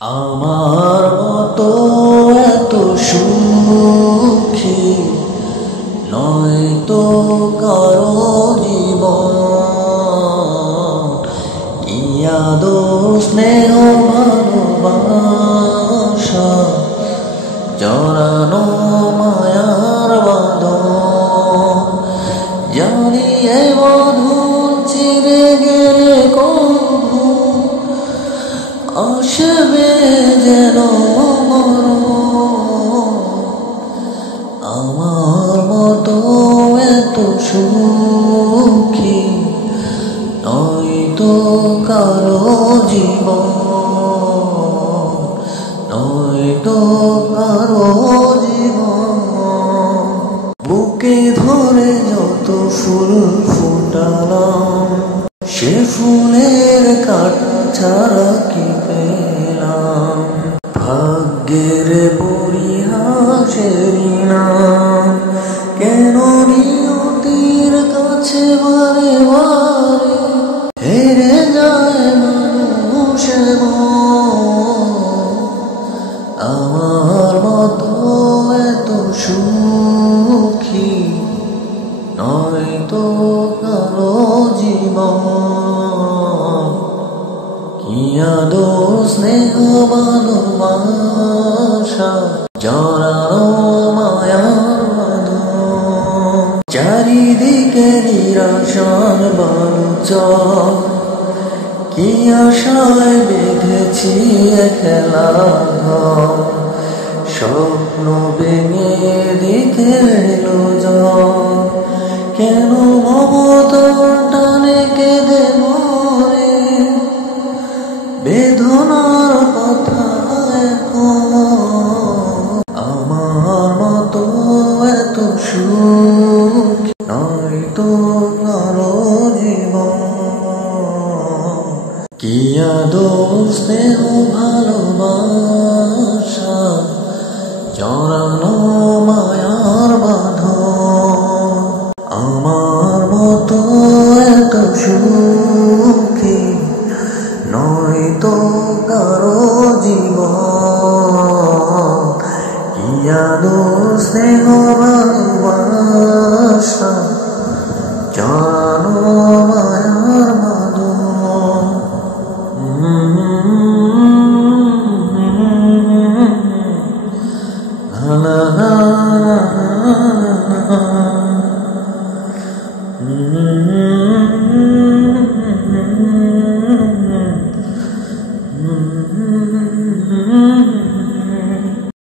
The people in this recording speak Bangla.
আমার মতো এত সুখী নয় তো কারো জীবন। ইয়াদো স্নেহ ভালোবাসা জড়ানো মায়ার বাঁধন। জানি এ বাঁধন ছিঁড়ে গেলে কবু আসবে যেন মরণ। আমার মতো এত সুখী নয়তো কারো জীবন, নয়তো কারো জীবন। বুকে ধরে যত ফুল ফুটালাম সে ফুলের কাটা ছাড়া কি পেলাম। ভাগ্যের পরিহাসের নাম কেন নিয়তির কাছে বারে বারে হেরে যায় মানুষ। আমার মতো এত সুখী নয়তো কারো জীবন। ইয়াদো স্নেহ ভালোবাসা জড়ানো মায়ার বাঁধন। চারিদিকে নিরাশার বালুচর কি আশায় বেঁধেছি খেলা ঘর। স্বপ্ন ভেঙে দিকে এলো ঝড় কেন মমতার টানে কেঁদে মরে। বেদনার কথা এখন আমার মতো এত সুখ নয়তো কারো জীবন। কি আদো স্নেহ ভালোবাসা জড়ানো মায়ার বাঁধন। আমার মতো এত সুখী নয়তো কারো জীবন। ইয়াদো স্নেহ ভালোবাসা